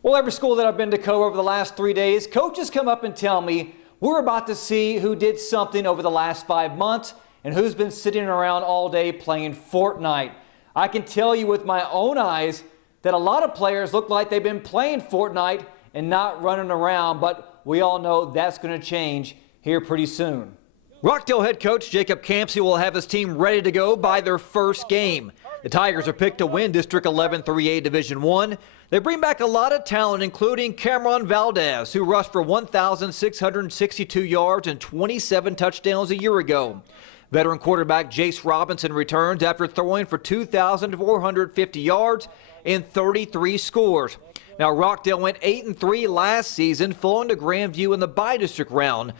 Well, every school that I've been to cover over the last 3 days, coaches come up and tell me we're about to see who did something over the last 5 months and who's been sitting around all day playing Fortnite. I can tell you with my own eyes that a lot of players look like they've been playing Fortnite and not running around, but we all know that's going to change here pretty soon. Rockdale head coach Jacob Campsey will have his team ready to go by their first game. The Tigers are picked to win District 11 3A Division I. They bring back a lot of talent, including Cameron Valdez, who rushed for 1,662 yards and 27 touchdowns a year ago. Veteran quarterback Jace Robinson returns after throwing for 2,450 yards and 33 scores. Now, Rockdale went 8-3 last season, falling to Grandview in the bi-district round.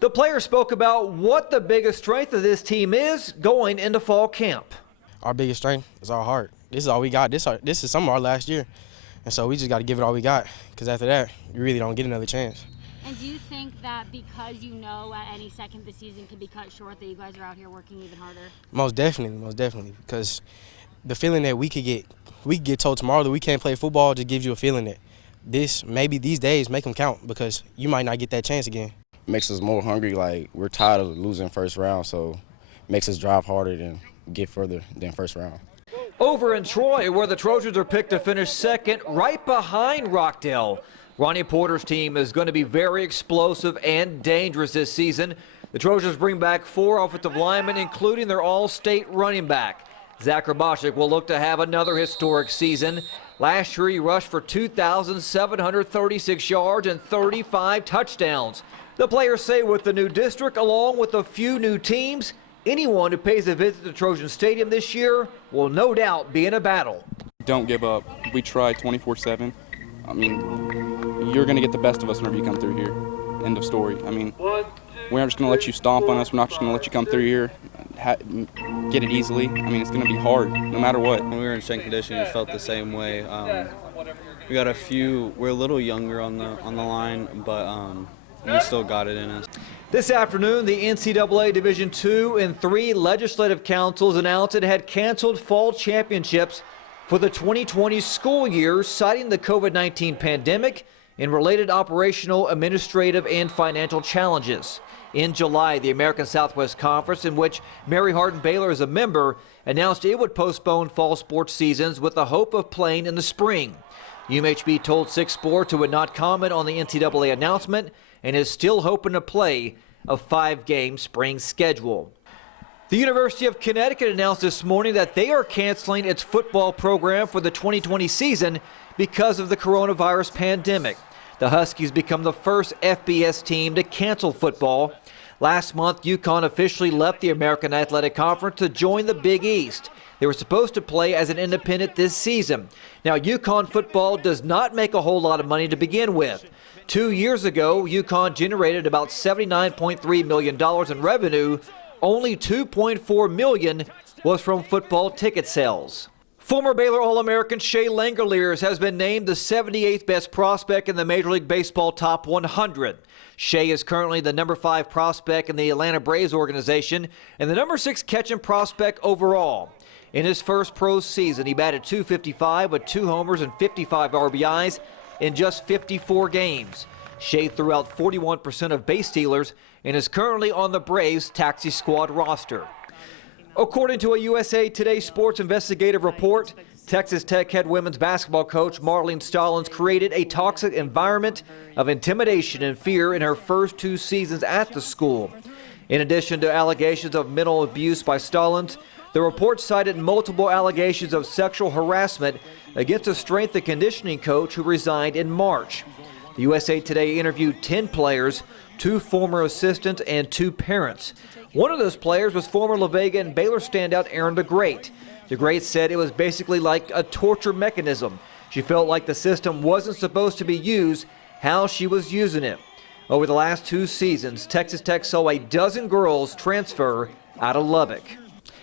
The players spoke about what the biggest strength of this team is going into fall camp. Our biggest strength is our heart. This is all we got. This is some of our last year. And so we just got to give it all we got, because after that, you really don't get another chance. And do you think that because you know at any second the season can be cut short, that you guys are out here working even harder? Most definitely, because the feeling that we could get told tomorrow that we can't play football just gives you a feeling that maybe these days make them count, because you might not get that chance again. Makes us more hungry. Like, we're tired of losing first round, so makes us drive harder and get further than first round. Over in Troy, where the Trojans are picked to finish second, right behind Rockdale. Ronnie Porter's team is going to be very explosive and dangerous this season. The Trojans bring back 4 offensive linemen, including their all-state running back. Zach Rabashik will look to have another historic season. Last year, he rushed for 2,736 yards and 35 touchdowns. The players say with the new district, along with a few new teams, anyone who pays a visit to Trojan Stadium this year will no doubt be in a battle. Don't give up. We try 24/7. I mean, you're going to get the best of us whenever you come through here. End of story. I mean, we're not just going to let you stomp on us. We're not just going to let you come through here, get it easily. I mean, it's going to be hard no matter what. When we were in strength conditioning, it felt the same way. We got we're a little younger on the line, but we still got it in us. This afternoon, the NCAA Division II and III legislative councils announced it had canceled fall championships for the 2020 school year, citing the COVID-19 pandemic and related operational, administrative, and financial challenges. In July, the American Southwest Conference, in which Mary Hardin Baylor is a member, announced it would postpone fall sports seasons with the hope of playing in the spring. UMHB told 6 Sports it would not comment on the NCAA announcement and is still hoping to play a 5-game spring schedule. The University of Connecticut announced this morning that they are canceling its football program for the 2020 season because of the coronavirus pandemic. The Huskies become the first FBS team to cancel football. Last month, UCONN officially left the American Athletic Conference to join the Big East. They were supposed to play as an independent this season. Now, UCONN football does not make a whole lot of money to begin with. 2 years ago, UCONN generated about $79.3 million in revenue. Only $2.4 million was from football ticket sales. Former Baylor All-American Shea Langeliers has been named the 78th best prospect in the Major League Baseball Top 100. Shea is currently the number 5 prospect in the Atlanta Braves organization and the number 6 catching prospect overall. In his first pro season, he batted .255 with 2 homers and 55 RBIs in just 54 games. Shea threw out 41% of base stealers and is currently on the Braves taxi squad roster. According to a USA Today sports investigative report, Texas Tech head women's basketball coach Marlene Stallings created a toxic environment of intimidation and fear in her first 2 seasons at the school. In addition to allegations of mental abuse by Stallings, the report cited multiple allegations of sexual harassment against a strength and conditioning coach who resigned in March. The USA Today interviewed 10 players, 2 former assistants, and 2 parents. One of those players was former La Vega and Baylor standout Aaron DeGreat. DeGreat said it was basically like a torture mechanism. She felt like the system wasn't supposed to be used how she was using it. Over the last 2 seasons, Texas Tech saw a dozen girls transfer out of Lubbock.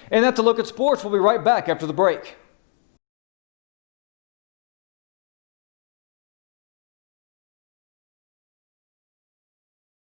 And that's a look at sports. We'll be right back after the break.